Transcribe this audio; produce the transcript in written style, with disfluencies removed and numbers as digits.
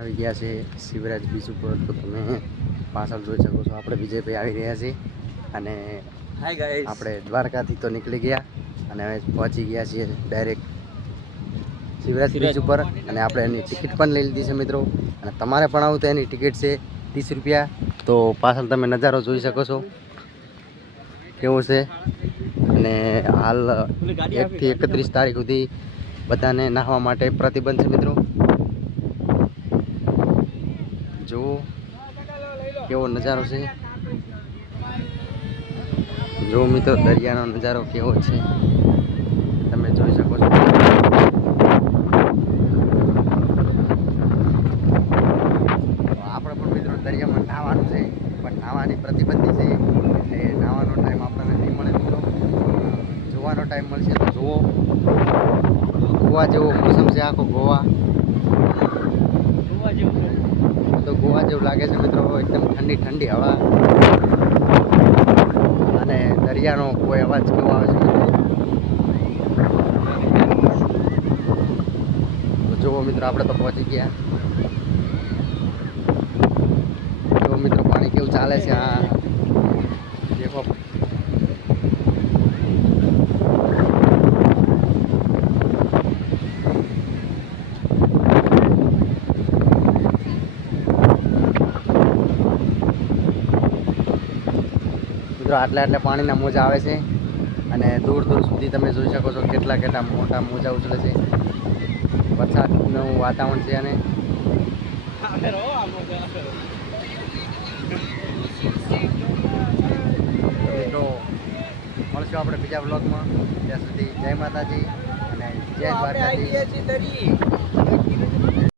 આવી ગયા છે શિવરાજ બીચ ઉપર. તો તમે પાછળ જોઈ શકો છો આપણે વિજયભાઈ આવી રહ્યા છે અને હાય ગાઈસ, આપણે દ્વારકાથી તો નીકળી ગયા અને હવે પહોંચી ગયા છીએ ડાયરેક્ટ શિવરાજ બીચ ઉપર. અને આપણે એની ટિકિટ પણ લઈ લીધી છે મિત્રો, અને તમારે પણ આવું તો એની ટિકિટ છે 30 રૂપિયા. તો પાછળ તમે નજારો જોઈ શકો છો કેવો છે. અને હાલ 1 થી 31 તારીખ સુધી બધાને નાહવા માટે પ્રતિબંધ છે મિત્રો. જુઓ કેવો નજારો છે, જુઓ મિત્રો દરિયાનો નજારો કેવો છે તમે જોઈ શકો છો. આપણે પણ મિત્રો દરિયામાં નાહવાનું છે, પણ નાહવાની પ્રતિબંધી છે એટલે નાહવાનો ટાઈમ આપણને નહીં મળે મિત્રો. જોવાનો ટાઈમ મળશે તો જુઓ. ગોવા જેવો મોસમ છે આખો ગોવા. તો ગોવા જેવું લાગે છે મિત્રો, એકદમ ઠંડી ઠંડી હવા અને દરિયાનો કોઈ અવાજ કેવો આવે છે મિત્રો. તો જુઓ મિત્રો આપણે તો પહોંચી ગયા. જુઓ મિત્રો પાણી કેવું ચાલે છે. આ દેખો આટલા પાણીના મોજા આવે છે અને દૂર દૂર સુધી તમે જોઈ શકો છો કેટલા કેટલા મોટા મોજા ઉછળે છે. વરસાદનું વાતાવરણ છે અને મિત્રો મળશું આપણે બીજા બ્લોગમાં. ત્યાં સુધી જય માતાજી અને જય દ્વારકાજી.